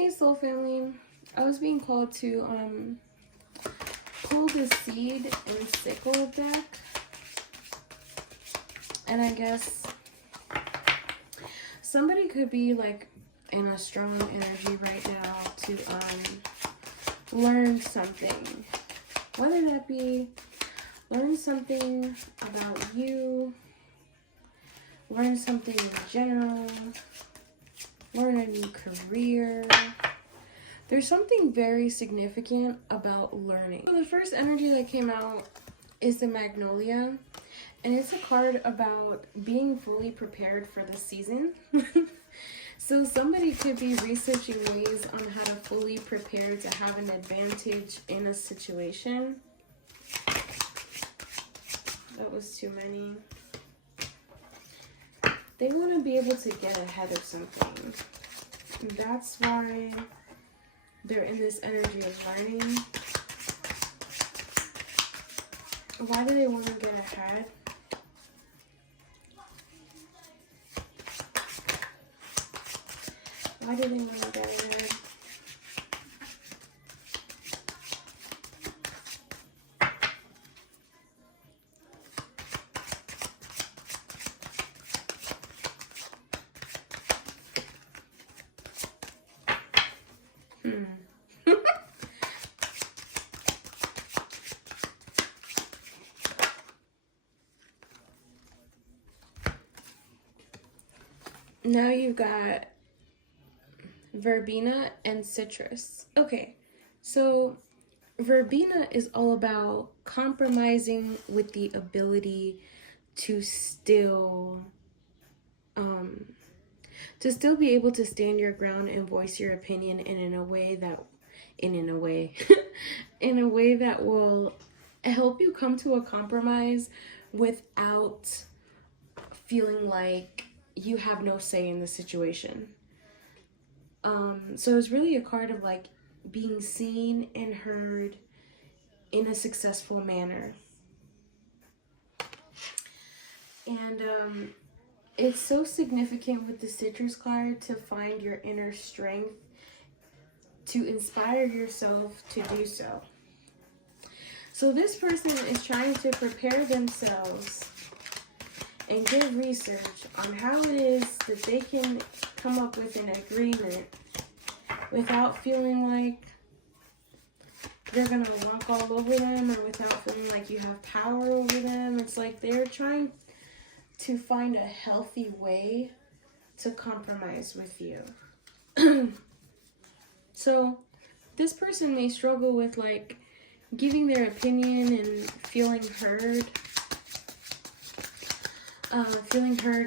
Hey Soul Family, I was being called to pull the seed and sickle deck, and I guess somebody could be like in a strong energy right now to learn something, whether that be learn something about you, learn something in general, learn a new career. There's something very significant about learning. So the first energy that came out is the Magnolia, and it's a card about being fully prepared for the season. So somebody could be researching ways on how to fully prepare to have an advantage in a situation. That was too many. They want to be able to get ahead of something. That's why they're in this energy of learning. Why do they want to get ahead? Why do they want to get ahead? Now you've got verbena and citrus. Okay, so verbena is all about compromising with the ability to still be able to stand your ground and voice your opinion in a way that will help you come to a compromise without feeling like you have no say in the situation. So it's really a card of like being seen and heard in a successful manner. And it's so significant with the citrus card to find your inner strength to inspire yourself to do so. So this person is trying to prepare themselves and give research on how it is that they can come up with an agreement without feeling like they're gonna walk all over them, or without feeling like you have power over them. It's like they're trying to find a healthy way to compromise with you. So this person may struggle with like giving their opinion and feeling heard.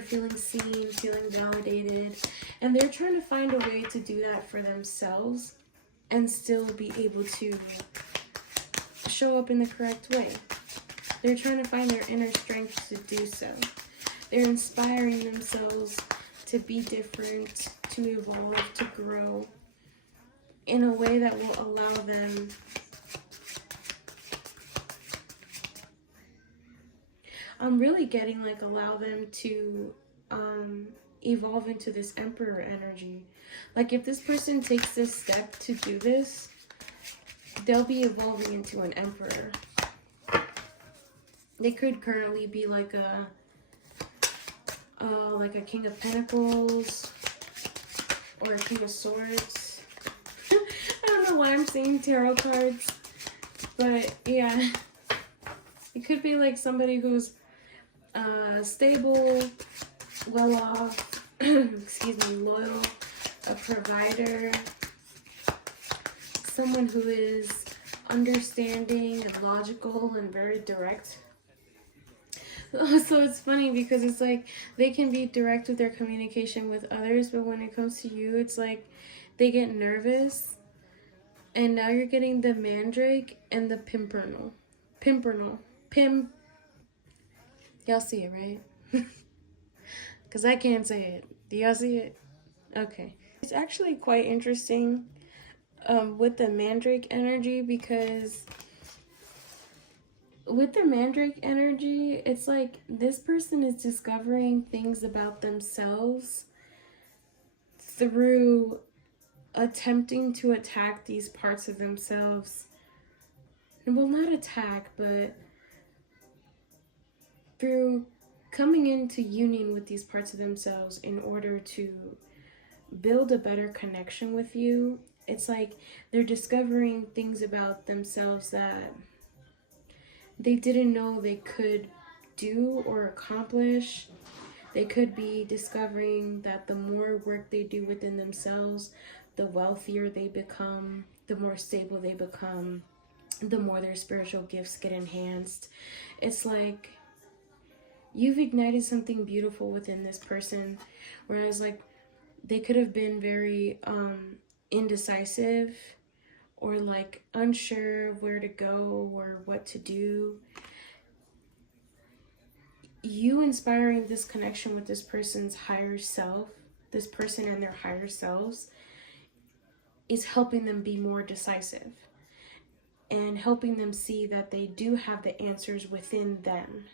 Feeling seen, feeling validated. And they're trying to find a way to do that for themselves and still be able to show up in the correct way. They're trying to find their inner strength to do so. They're inspiring themselves to be different, to evolve, to grow in a way that will allow them I'm really getting like allow them to evolve into this emperor energy. Like if this person takes this step to do this, they'll be evolving into an emperor. They could currently be like a king of pentacles or a king of swords. I don't know why I'm saying tarot cards, but yeah, it could be like somebody who's stable, well off, excuse me, loyal, a provider, someone who is understanding and logical and very direct. So it's funny because it's like they can be direct with their communication with others, but when it comes to you, it's like they get nervous. And now you're getting the mandrake and the pimpernel. Y'all see it, right? Because I can't say it. Do y'all see it? Okay. It's actually quite interesting with the mandrake energy, because with the mandrake energy, it's like this person is discovering things about themselves through attempting to attack these parts of themselves. Well, not attack, but through coming into union with these parts of themselves in order to build a better connection with you. It's like they're discovering things about themselves that they didn't know they could do or accomplish. They could be discovering that the more work they do within themselves, the wealthier they become, the more stable they become, the more their spiritual gifts get enhanced. It's like you've ignited something beautiful within this person, whereas like they could have been very indecisive or like unsure of where to go or what to do. You inspiring this connection with this person's higher self, this person and their higher selves, is helping them be more decisive and helping them see that they do have the answers within them,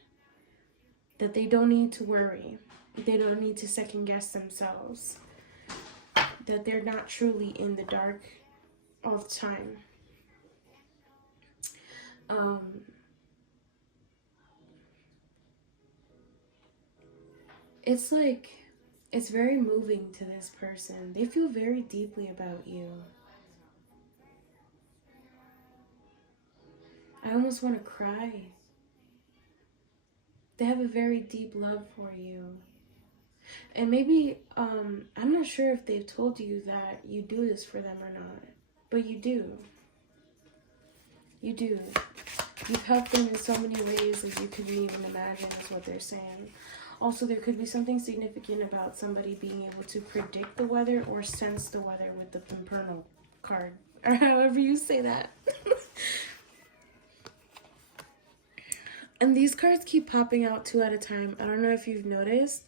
that they don't need to worry, they don't need to second guess themselves, that they're not truly in the dark all the time. It's like, it's very moving to this person. They feel very deeply about you. I almost want to cry. They have a very deep love for you. And maybe, I'm not sure if they've told you that you do this for them or not, but you do. You do. You've helped them in so many ways as you couldn't even imagine, is what they're saying. Also, there could be something significant about somebody being able to predict the weather or sense the weather with the Pimpernel card, or however you say that. And these cards keep popping out 2 at a time. I don't know if you've noticed,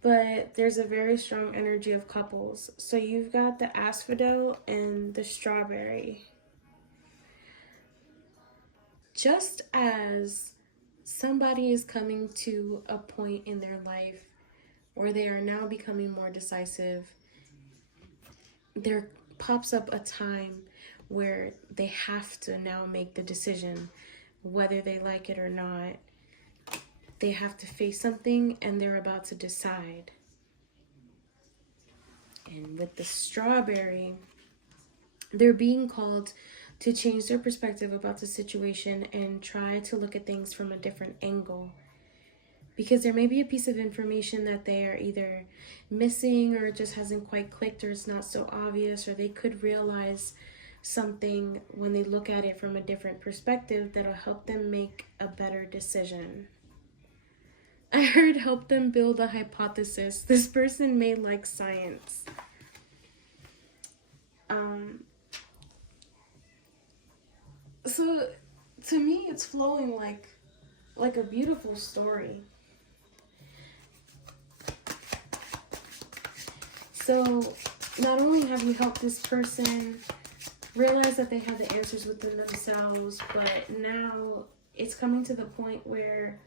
but there's a very strong energy of couples. So you've got the asphodel and the strawberry. Just as somebody is coming to a point in their life where they are now becoming more decisive, there pops up a time where they have to now make the decision, whether they like it or not. They have to face something and they're about to decide. And with the strawberry, they're being called to change their perspective about the situation and try to look at things from a different angle. Because there may be a piece of information that they are either missing or just hasn't quite clicked or it's not so obvious, or they could realize something when they look at it from a different perspective that'll help them make a better decision. I heard help them build a hypothesis. This person may like science. So to me, it's flowing like a beautiful story. So not only have you helped this person realize that they have the answers within themselves, but now it's coming to the point where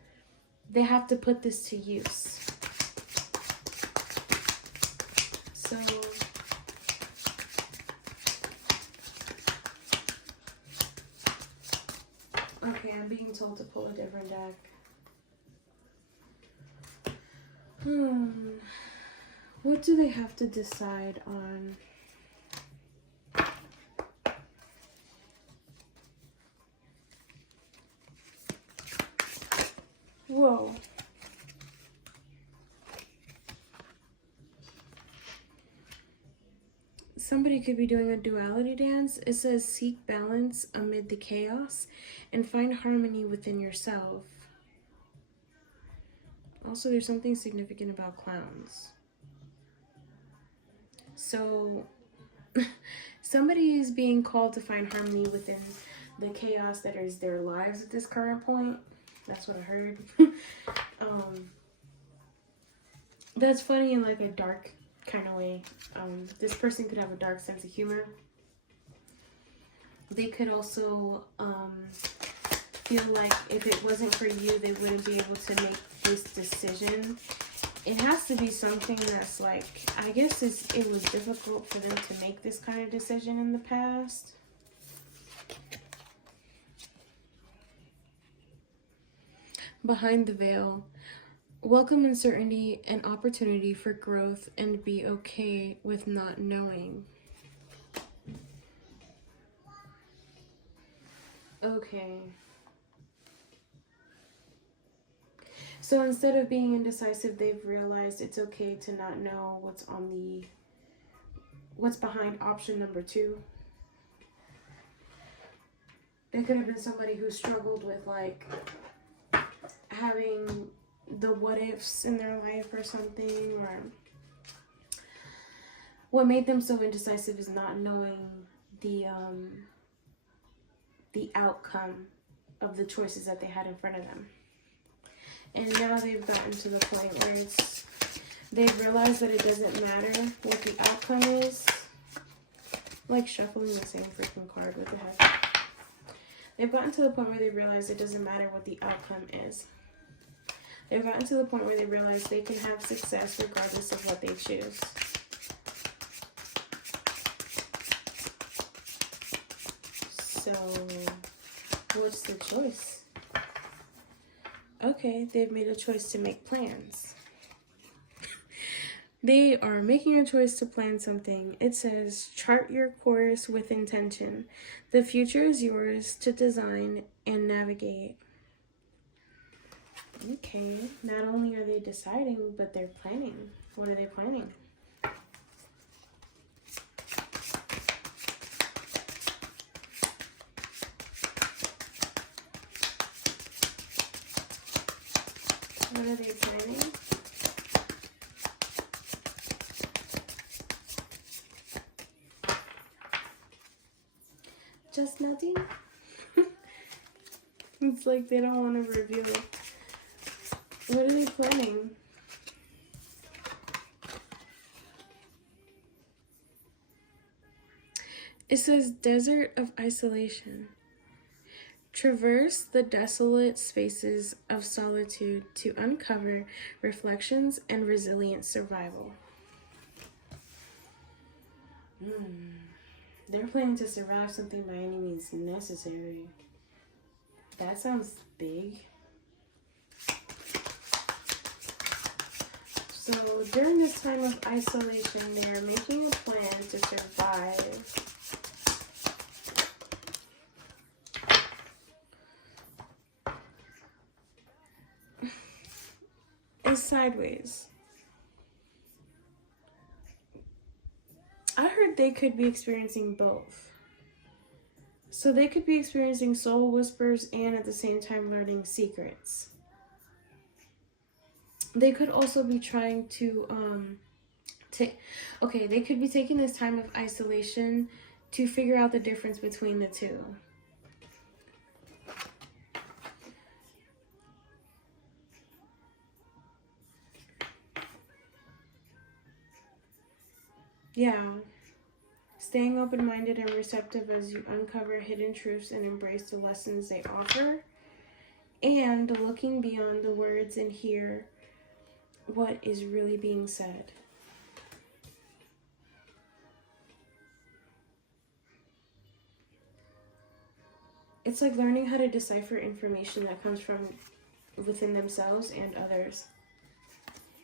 they have to put this to use. So okay, I'm being told to pull a different deck. What do they have to decide on? Whoa. Somebody could be doing a duality dance. It says seek balance amid the chaos and find harmony within yourself. Also, there's something significant about clowns. So somebody is being called to find harmony within the chaos that is their lives at this current point. That's what I heard. That's funny in like a dark kind of way. This person could have a dark sense of humor. They could also feel like if it wasn't for you, they wouldn't be able to make this decision. it has to be something that's like, I guess it was difficult for them to make this kind of decision in the past. Behind the veil, welcome uncertainty and opportunity for growth and be okay with not knowing. Okay. So instead of being indecisive, they've realized it's okay to not know what's behind option number 2. They could have been somebody who struggled with like having the what ifs in their life or something, or what made them so indecisive is not knowing the outcome of the choices that they had in front of them. And now they've gotten to the point where they've realized that it doesn't matter what the outcome is. Like shuffling the same freaking card, what the heck. They've gotten to the point where they realize it doesn't matter what the outcome is. They've gotten to the point where they realize they can have success regardless of what they choose. So, what's the choice? Okay, they've made a choice to make plans. They are making a choice to plan something. It says, chart your course with intention. The future is yours to design and navigate. Okay, not only are they deciding, but they're planning. What are they planning? What are they planning? Just nothing? It's like they don't want to reveal. What are they planning? It says desert of isolation. Traverse the desolate spaces of solitude to uncover reflections and resilient survival. They're planning to survive something by any means necessary. That sounds big. So during this time of isolation, they are making a plan to survive. It's sideways. I heard they could be experiencing both. So they could be experiencing soul whispers and at the same time learning secrets. They could also be trying to they could be taking this time of isolation to figure out the difference between the two. Yeah. Staying open-minded and receptive as you uncover hidden truths and embrace the lessons they offer. And looking beyond the words and hear what is really being said. It's like learning how to decipher information that comes from within themselves and others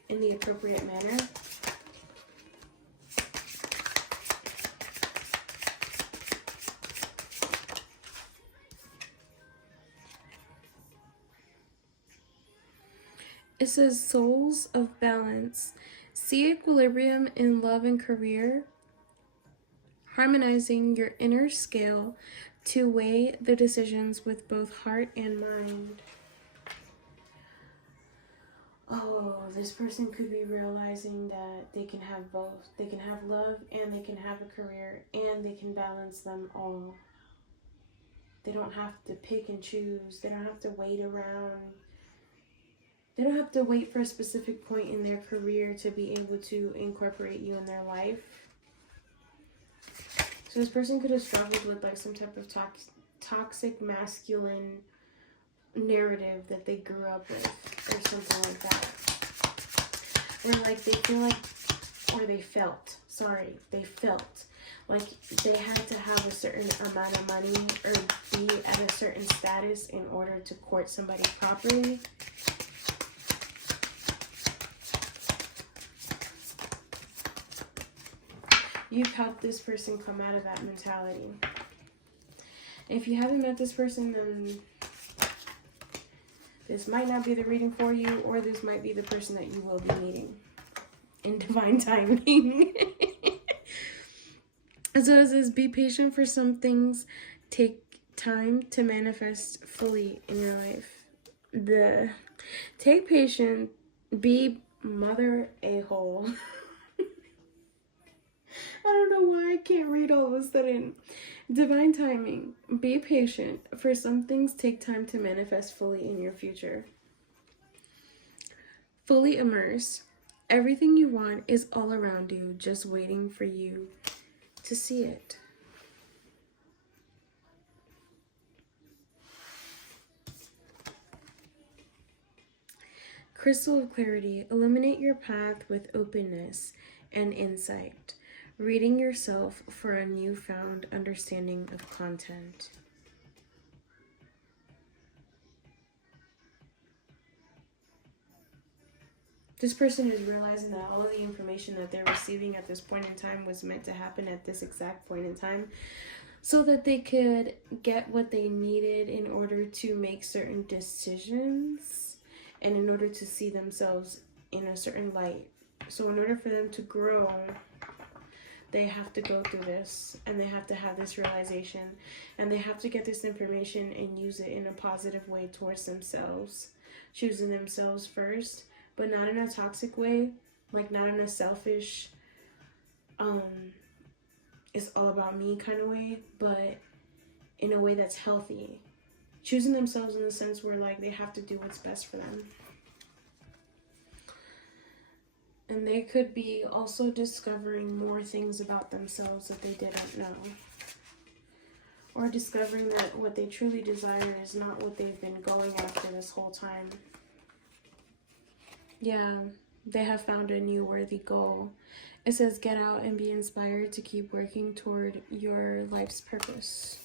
in the appropriate manner. It says souls of balance. See equilibrium in love and career, harmonizing your inner scale to weigh the decisions with both heart and mind. Oh, this person could be realizing that they can have both. They can have love and they can have a career and they can balance them all. They don't have to pick and choose. They don't have to wait around. They don't have to wait for a specific point in their career to be able to incorporate you in their life. So this person could have struggled with like some type of toxic masculine narrative that they grew up with or something like that. Or like they feel like, or they felt, sorry, they felt like they had to have a certain amount of money or be at a certain status in order to court somebody properly. You've helped this person come out of that mentality. If you haven't met this person, then this might not be the reading for you, or this might be the person that you will be meeting in divine timing. So it says, be patient for some things. Take time to manifest fully in your life. Take patience. Be mother a-hole. I don't know why I can't read all of a sudden. Divine timing. Be patient. For some things, take time to manifest fully in your future. Fully immerse. Everything you want is all around you, just waiting for you to see it. Crystal of clarity. Illuminate your path with openness and insight. Reading yourself for a newfound understanding of content. This person is realizing that all of the information that they're receiving at this point in time was meant to happen at this exact point in time, so that they could get what they needed in order to make certain decisions and in order to see themselves in a certain light. So in order for them to grow, they have to go through this, and they have to have this realization, and they have to get this information and use it in a positive way towards themselves, choosing themselves first, but not in a toxic way, like not in a selfish, it's all about me kind of way, but in a way that's healthy. Choosing themselves in the sense where like they have to do what's best for them. And they could be also discovering more things about themselves that they didn't know. Or discovering that what they truly desire is not what they've been going after this whole time. Yeah, they have found a new worthy goal. It says, get out and be inspired to keep working toward your life's purpose.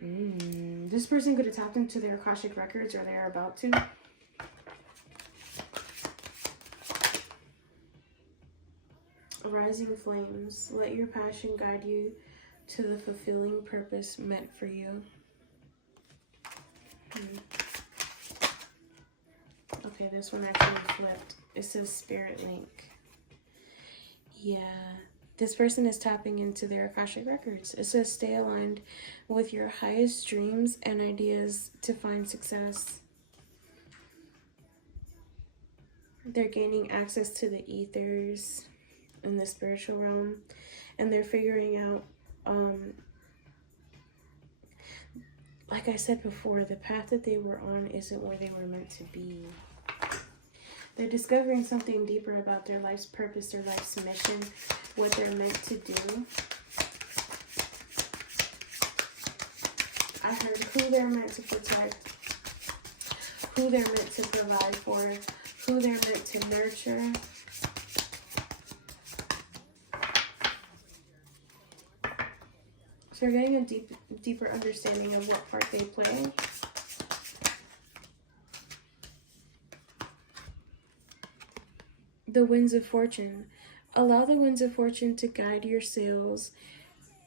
This person could have tapped into their Akashic records, or they are about to. Rising flames. Let your passion guide you to the fulfilling purpose meant for you. Okay, this one actually flipped. It says Spirit Link. Yeah, this person is tapping into their Akashic records. It says stay aligned with your highest dreams and ideas to find success. They're gaining access to the ethers in the spiritual realm, and they're figuring out, like I said before, the path that they were on isn't where they were meant to be. They're discovering something deeper about their life's purpose, their life's mission, what they're meant to do. I heard who they're meant to protect, who they're meant to provide for, who they're meant to nurture. So you're getting a deeper understanding of what part they play. The winds of fortune. Allow the winds of fortune to guide your sails,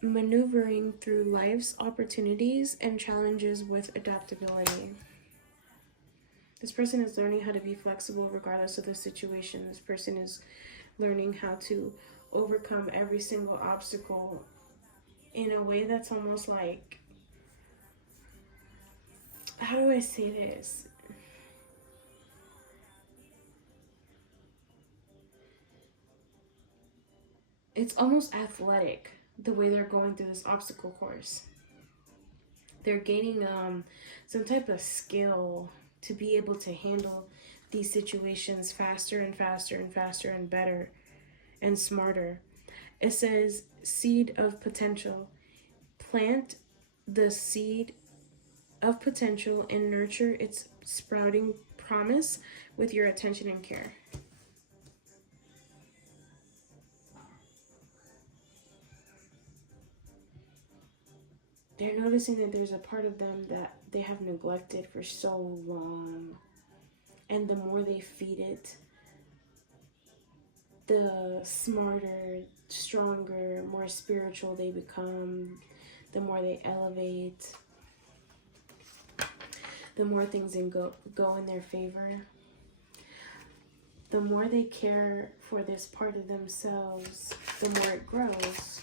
maneuvering through life's opportunities and challenges with adaptability. This person is learning how to be flexible regardless of the situation. This person is learning how to overcome every single obstacle in a way that's almost like, how do I say this? It's almost athletic, the way they're going through this obstacle course. They're gaining some type of skill to be able to handle these situations faster and faster and faster and better and smarter. It says seed of potential. Plant the seed of potential and nurture its sprouting promise with your attention and care. They're noticing that there's a part of them that they have neglected for so long. And the more they feed it, the smarter, stronger, more spiritual they become, the more they elevate, the more things go in their favor. The more they care for this part of themselves, the more it grows,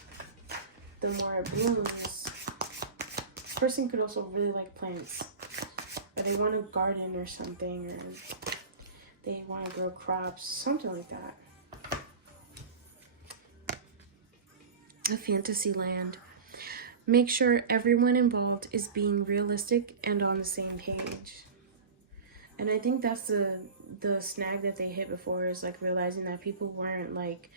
the more it blooms. This person could also really like plants, or they want to garden or something, or they want to grow crops, something like that. A fantasy land. Make sure everyone involved is being realistic and on the same page. And I think that's the snag that they hit before, is like realizing that people weren't like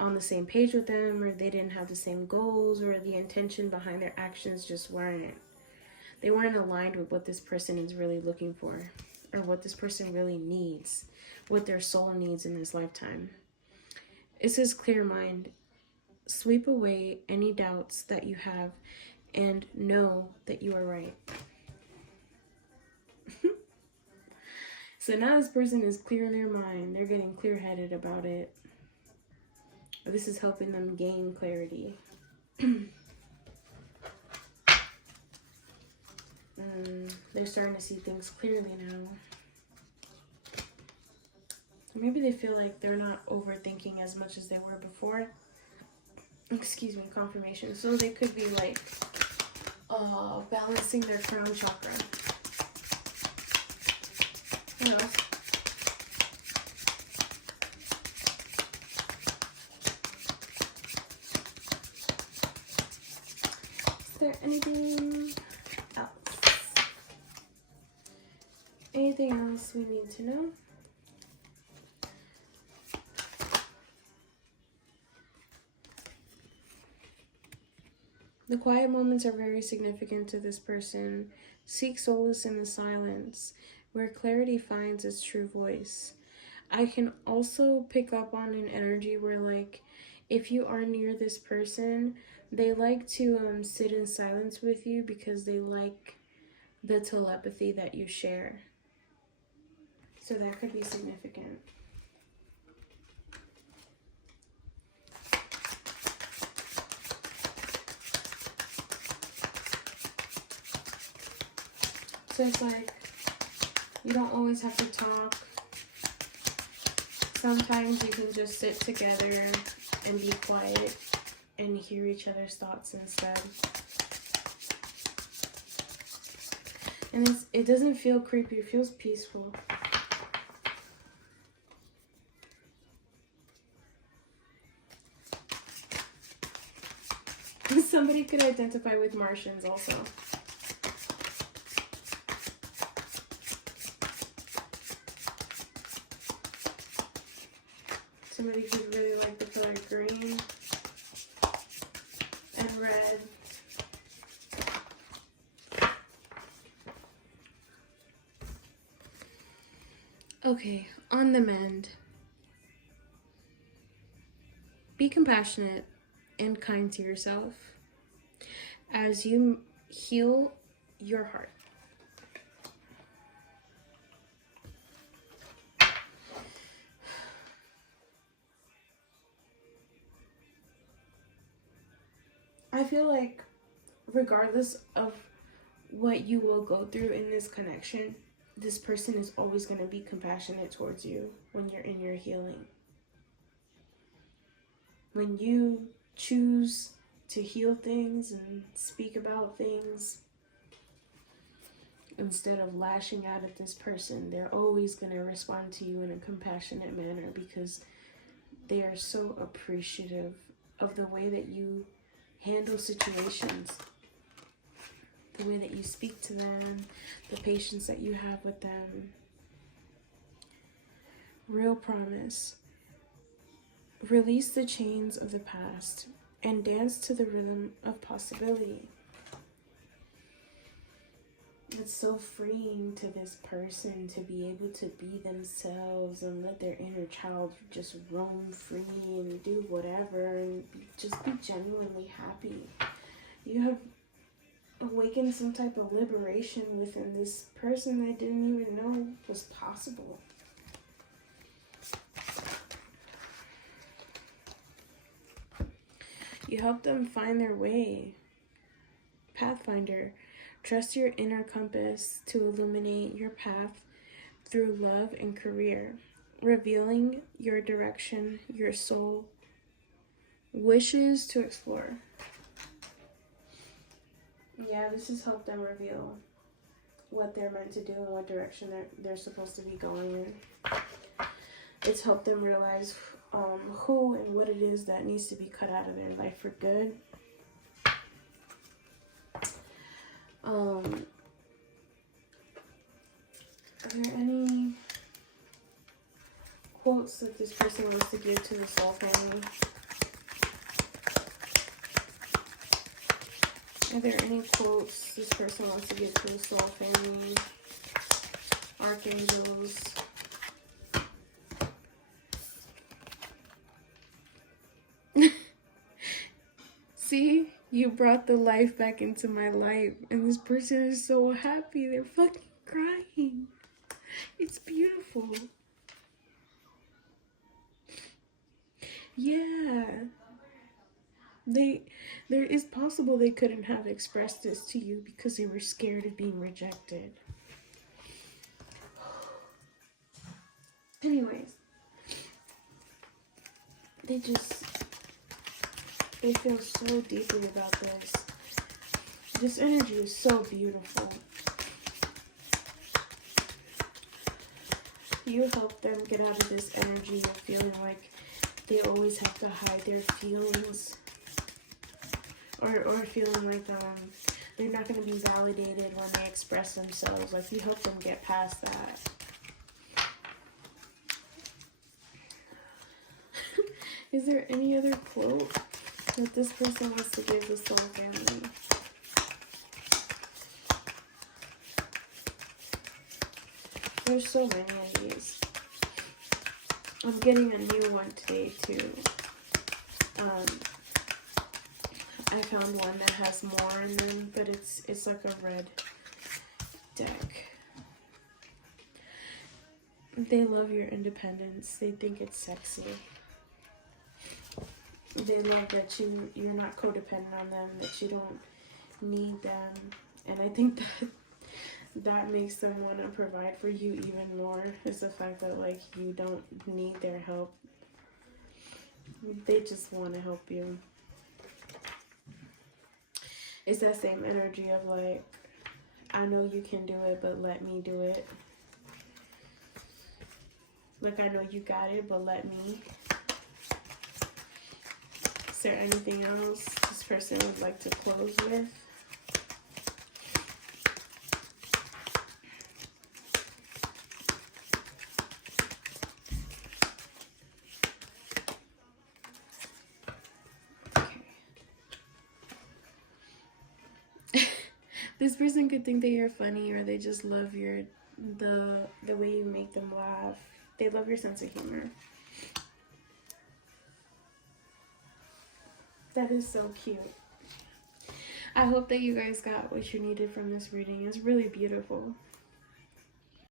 on the same page with them, or they didn't have the same goals, or the intention behind their actions just weren't. They weren't aligned with what this person is really looking for, or what this person really needs, what their soul needs in this lifetime. It says clear mind. Sweep away any doubts that you have and know that you are right. So now this person is clear in their mind. They're getting clear-headed about it. This is helping them gain clarity. They're starting to see things clearly now. Maybe they feel like they're not overthinking as much as they were before. Excuse me, confirmation. So they could be like balancing their crown chakra. What else? Is there anything else? Anything else we need to know? The quiet moments are very significant to this person. Seek solace in the silence, where clarity finds its true voice. I can also pick up on an energy where, like, if you are near this person, they like to sit in silence with you because they like the telepathy that you share. So that could be significant. So it's like, you don't always have to talk. Sometimes you can just sit together and be quiet and hear each other's thoughts instead. And it doesn't feel creepy, it feels peaceful. Somebody could identify with Martians also. Somebody could really like the color green and red. Okay, on the mend. Be compassionate and kind to yourself as you heal your heart. I feel like regardless of what you will go through in this connection, this person is always going to be compassionate towards you when you're in your healing. When you choose to heal things and speak about things, instead of lashing out at this person, they're always going to respond to you in a compassionate manner because they are so appreciative of the way that you handle situations, the way that you speak to them, the patience that you have with them. Real promise. Release the chains of the past and dance to the rhythm of possibility. It's so freeing to this person to be able to be themselves and let their inner child just roam free and do whatever and just be genuinely happy. You have awakened some type of liberation within this person that didn't even know was possible. You help them find their way. Pathfinder, trust your inner compass to illuminate your path through love and career, revealing your direction your soul wishes to explore. Yeah, this has helped them reveal what they're meant to do and what direction they're supposed to be going in. It's helped them realize who and what it is that needs to be cut out of their life for good. Are there any quotes that this person wants to give to the soul family? Are there any quotes this person wants to give to the soul family? Archangels. See? You brought the life back into my life. And this person is so happy. They're fucking crying. It's beautiful. Yeah. There is possible they couldn't have expressed this to you because they were scared of being rejected. Anyways, they feel so deeply about this. This energy is so beautiful. You help them get out of this energy of feeling like they always have to hide their feelings. Or feeling like they're not going to be validated when they express themselves. Like, you help them get past that. Is there any other quote that this person wants to give the soul family? There's so many of these. I'm getting a new one today too. I found one that has more in them, but it's like a red deck. They love your independence. They think it's sexy. They love that you're not codependent on them, that you don't need them. And I think that makes them want to provide for you even more, is the fact that, like, you don't need their help. They just want to help you. It's that same energy of, like, I know you can do it, but let me do it. Like, I know you got it, but let me. Is there anything else this person would like to close with? This person could think that you're funny, or they just love the way you make them laugh. They love your sense of humor. That is so cute. I hope that you guys got what you needed from this reading. It's really beautiful.